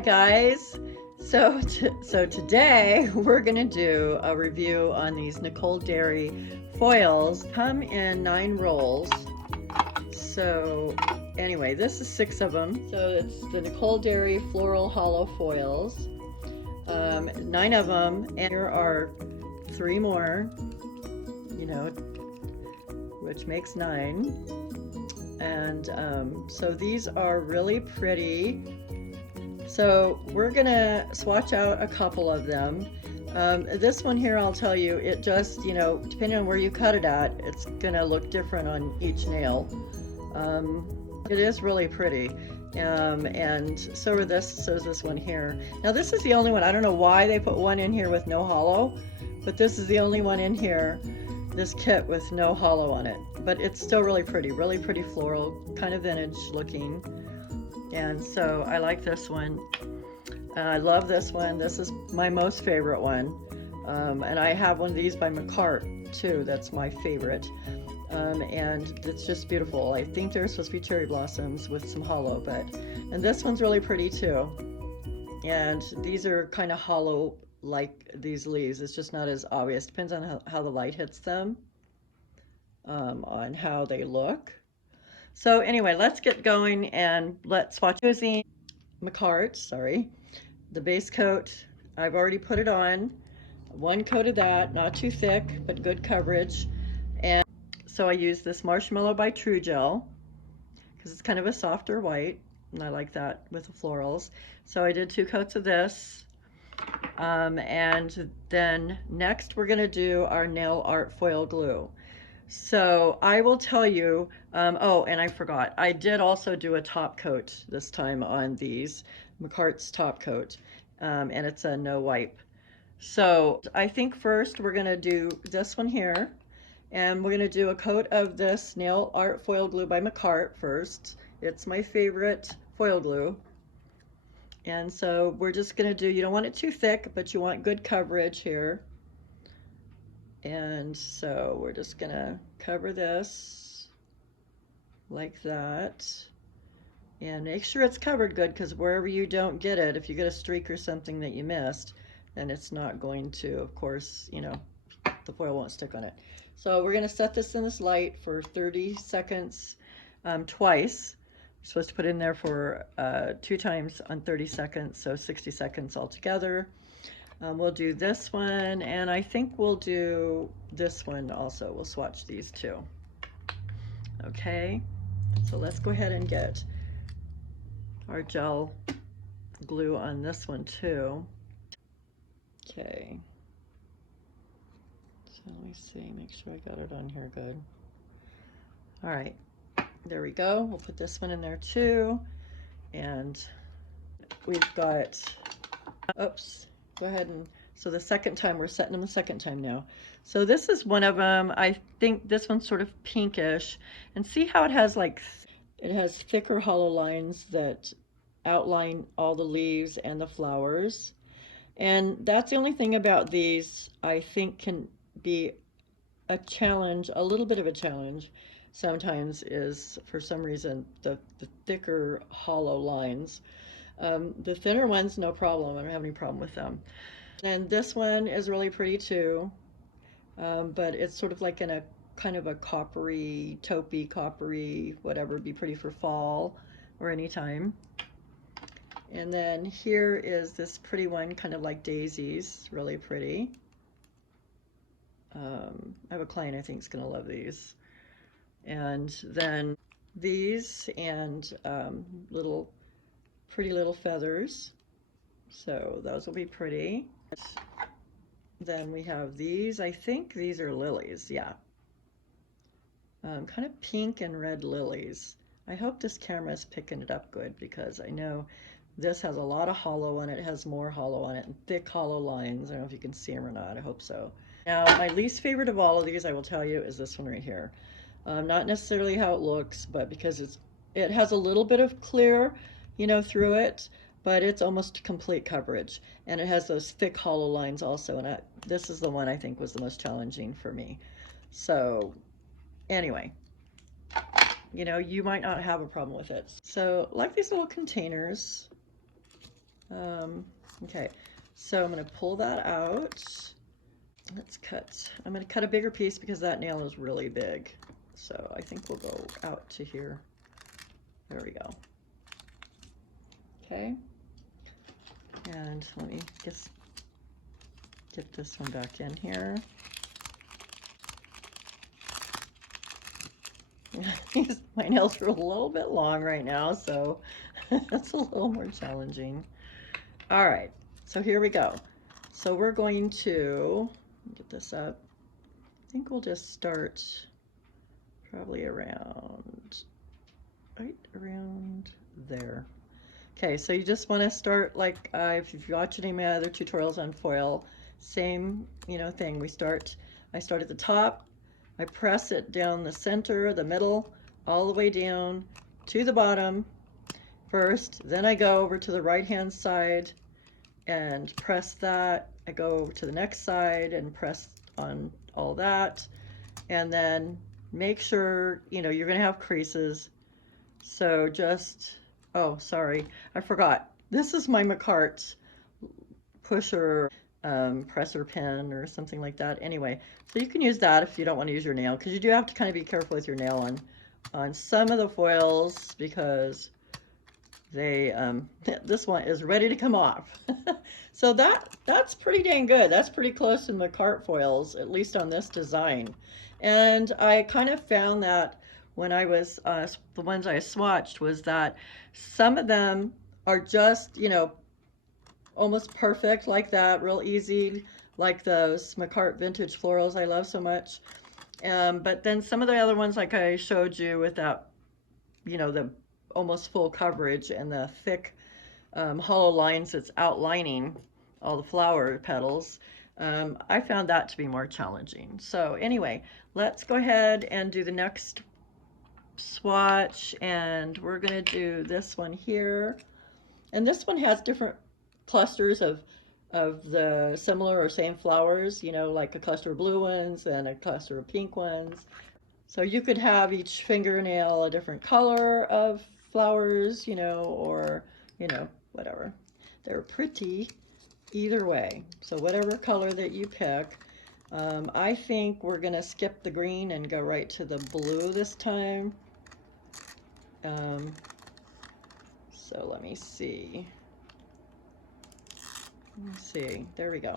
guys. So today we're gonna do a review on these Nicole Dairy foils. Come in 9 rolls. So anyway, this is 6 of them. So it's the Nicole Dairy Floral Holo foils. 9 of them, and here are 3 more, you know, which makes 9. And so these are really pretty. So we're gonna swatch out a couple of them. This one here, I'll tell you, it just, depending on where you cut it at, it's gonna look different on each nail. It is really pretty. And so is this one here. Now this is the only one. I don't know why they put one in here with no holo, but this is the only one in here, this kit with no holo on it. But it's still really pretty floral, kind of vintage looking. And so I like this one. I love this one. This is my most favorite one. And I have one of these by McCart too. That's my favorite. And it's just beautiful. I think they're supposed to be cherry blossoms with some holo, and this one's really pretty too. And these are kind of holo like these leaves. It's just not as obvious. Depends on how the light hits them, on how they look. So anyway, let's get going and let's swatch. Using McCart, the base coat. I've already put it on. 1 coat of that, not too thick, but good coverage. And so I use this Marshmallow by True Gel because it's kind of a softer white, and I like that with the florals. So I did 2 coats of this. And then next we're gonna do our nail art foil glue. So I will tell you, oh, and I forgot, I did also do a top coat this time on these, McCart's top coat, and it's a no wipe. So I think first we're gonna do this one here, and we're gonna do a coat of this nail art foil glue by McCart first. It's my favorite foil glue. And so we're just gonna do, you don't want it too thick, but you want good coverage here. And so we're just gonna cover this like that, and make sure it's covered good, because wherever you don't get it, if you get a streak or something that you missed, then it's not going to, of course, the foil won't stick on it. So we're gonna set this in this light for 30 seconds, twice. You're supposed to put it in there for 2 times on 30 seconds, so 60 seconds altogether. We'll do this one, and I think we'll do this one also. We'll swatch these 2. Okay, so let's go ahead and get our gel glue on this one too. Okay, so let me see, make sure I got it on here good. All right, there we go. We'll put this one in there too. And we've got, oops, go ahead and, so the second time, we're setting them the second time now. So this is one of them. I think this one's sort of pinkish, and see how it has it has thicker hollow lines that outline all the leaves and the flowers. And that's the only thing about these I think can be a challenge, a little bit of a challenge sometimes, is for some reason the thicker hollow lines. The thinner ones, no problem. I don't have any problem with them. And this one is really pretty too, but it's sort of like in a kind of a coppery, taupey, coppery, whatever, be pretty for fall or anytime. And then here is this pretty one, kind of like daisies, really pretty. I have a client I think is going to love these. And then these, and pretty little feathers. So those will be pretty. Then we have these. I think these are lilies, yeah. Kind of pink and red lilies. I hope this camera is picking it up good, because I know this has a lot of holo on it. It has more holo on it, and thick holo lines. I don't know if you can see them or not. I hope so. Now, my least favorite of all of these, I will tell you, is this one right here. Not necessarily how it looks, but because it has a little bit of clear, through it, but it's almost complete coverage, and it has those thick hollow lines also, and this is the one I think was the most challenging for me. So anyway, you might not have a problem with it. So like these little containers, Okay, so I'm going to pull that out. Let's cut. I'm going to cut a bigger piece because that nail is really big. So I think we'll go out to here. There we go. Okay. And let me just get this one back in here. My nails are a little bit long right now, so that's a little more challenging. All right, so here we go. So we're going to get this up. I think we'll just start probably right around there. Okay, so you just want to start like if you've watched any of my other tutorials on foil, same thing. I start at the top, I press it down the center, the middle, all the way down to the bottom first. Then I go over to the right hand side and press that. I go over to the next side and press on all that, and then make sure you're going to have creases. So just, oh sorry, I forgot, this is my McCart pusher presser pen or something like that. Anyway, so you can use that if you don't want to use your nail, because you do have to kind of be careful with your nail on some of the foils, because they this one is ready to come off. So that's pretty dang good. That's pretty close to McCart foils, at least on this design. And I kind of found that when I was the ones I swatched, was that some of them are just almost perfect like that, real easy, like those McCart vintage florals I love so much. But then some of the other ones, like I showed you, with that the almost full coverage and the thick hollow lines that's outlining all the flower petals, I found that to be more challenging. So anyway, let's go ahead and do the next swatch, and we're going to do this one here. And this one has different clusters of the similar or same flowers, like a cluster of blue ones and a cluster of pink ones. So you could have each fingernail a different color of flowers, or whatever. They're pretty either way. So whatever color that you pick. I think we're going to skip the green and go right to the blue this time. So let me see. There we go.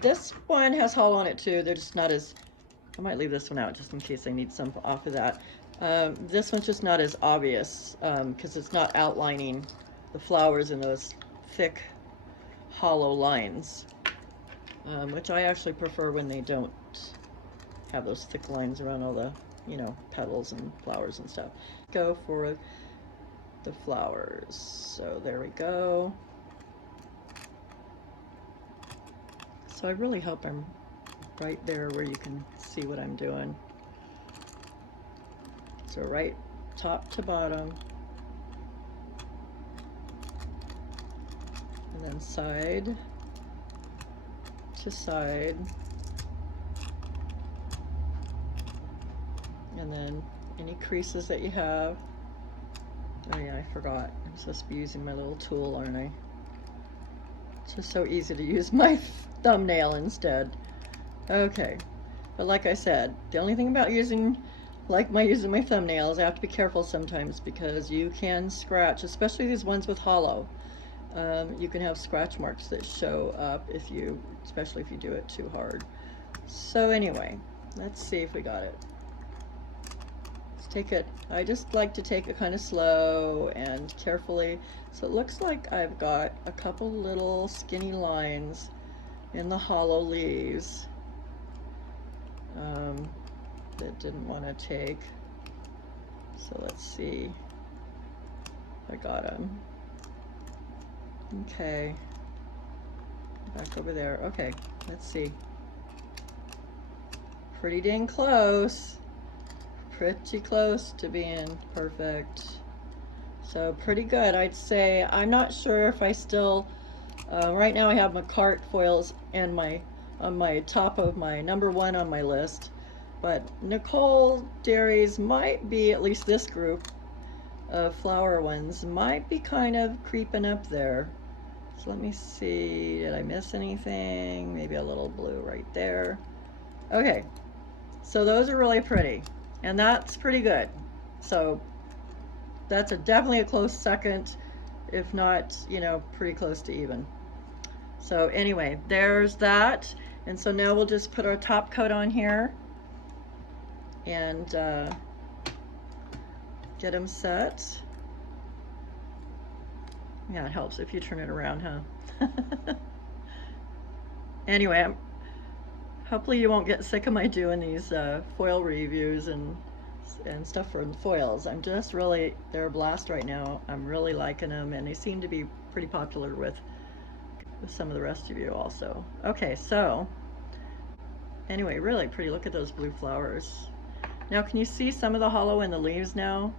This one has hollow on it too. They're just not as, I might leave this one out just in case I need some off of that. This one's just not as obvious because it's not outlining the flowers in those thick hollow lines, which I actually prefer when they don't have those thick lines around all the petals and flowers and stuff. Go for the flowers. So there we go. So I really hope I'm right there where you can see what I'm doing. So right top to bottom, and then side to side, and then any creases that you have. Oh yeah, I forgot. I'm supposed to be using my little tool, aren't I? It's just so easy to use my thumbnail instead. Okay, but like I said, the only thing about using my thumbnails, I have to be careful sometimes because you can scratch, especially these ones with hollow. You can have scratch marks that show up especially if you do it too hard. So anyway, let's see if we got it. Let's take it. I just like to take it kind of slow and carefully. So it looks like I've got a couple little skinny lines in the hollow leaves that didn't want to take. So let's see. I got them. Okay. Back over there. Okay, let's see. Pretty dang close. Pretty close to being perfect. So pretty good, I'd say. I'm not sure if I still, right now I have McCart foils and on my top of my #1 on my list, but Nicole Dairies might be, at least this group, flower ones might be kind of creeping up there. So let me see, did I miss anything? Maybe a little blue right there. Okay, so those are really pretty, and that's pretty good. So that's definitely a close second, if not, you know, pretty close to even. So anyway, there's that. And so now we'll just put our top coat on here and get them set. Yeah, it helps if you turn it around, huh? Anyway, hopefully you won't get sick of my doing these foil reviews and stuff for foils. I'm just really, they're a blast right now. I'm really liking them, and they seem to be pretty popular with some of the rest of you also. Okay, so anyway, really pretty. Look at those blue flowers. Now, can you see some of the hollow in the leaves now?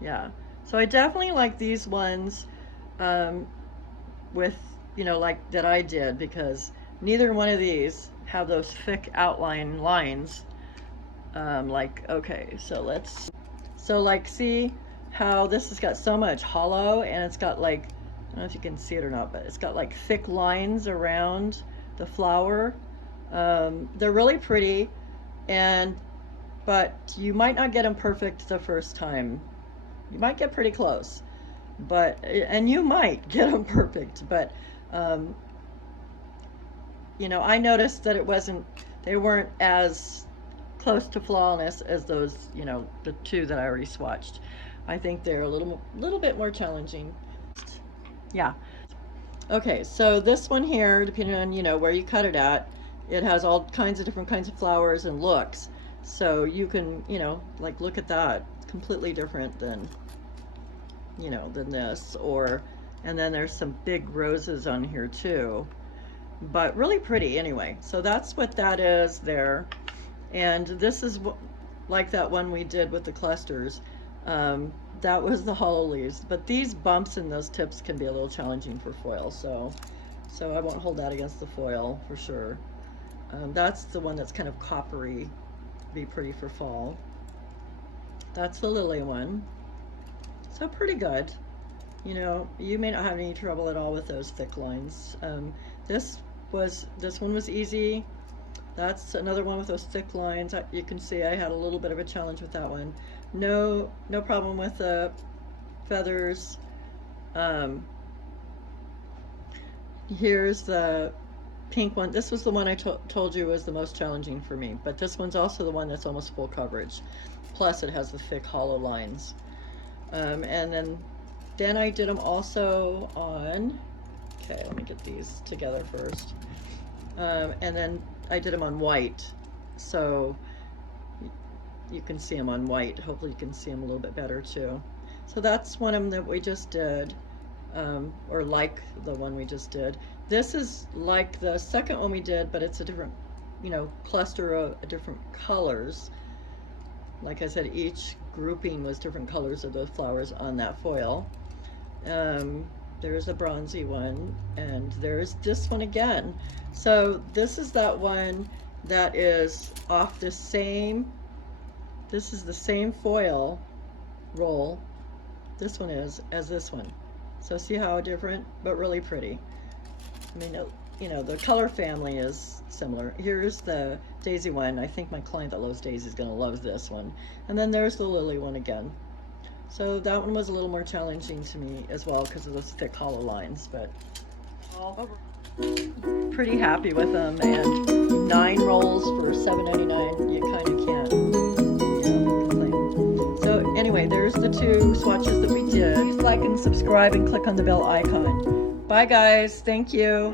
Yeah, so I definitely like these ones with, you know, like that I did, because neither one of these have those thick outline lines. Okay, so like, see how this has got so much hollow, and it's got like, I don't know if you can see it or not, but it's got like thick lines around the flower. They're really pretty, but you might not get them perfect the first time. You might get pretty close, and you might get them perfect, but you know, I noticed that they weren't as close to flawless as those, you know, the two that I already swatched. I think they're a little bit more challenging. Yeah. Okay, so this one here, depending on, you know, where you cut it at, it has all kinds of different kinds of flowers and looks. So you can, you know, like, look at that. It's completely different than, you know, than this. And then there's some big roses on here too, but really pretty anyway. So that's what that is there. And this is like that one we did with the clusters. That was the hollow leaves, but these bumps in those tips can be a little challenging for foil, so I won't hold that against the foil for sure. That's the one that's kind of coppery, be pretty for fall. That's the lily one. So pretty good. You know, you may not have any trouble at all with those thick lines. This one was easy. That's another one with those thick lines. You can see I had a little bit of a challenge with that one. No problem with the feathers. Here's the pink one. This was the one I told you was the most challenging for me, but this one's also the one that's almost full coverage. Plus it has the thick hollow lines. And then I did them also on, okay, let me get these together first. And then I did them on white, so you can see them on white. Hopefully you can see them a little bit better too. So that's one of them that we just did, or like the one we just did. This is like the second one we did, but it's a different, you know, cluster of different colors. Like I said, each grouping was different colors of those flowers on that foil. There's a bronzy one, and there's this one again. So this is that one that is off the same, this is the same foil roll, this one is, as this one. So see how different, but really pretty. I mean, you know, the color family is similar. Here's the daisy one. I think my client that loves daisy is going to love this one. And then there's the lily one again. So that one was a little more challenging to me as well because of those thick hollow lines, but pretty happy with them. And 9 rolls for $7.99, you kind of can't, you know, complain. So anyway, there's the 2 swatches that we did. Please like and subscribe and click on the bell icon. Bye guys, thank you.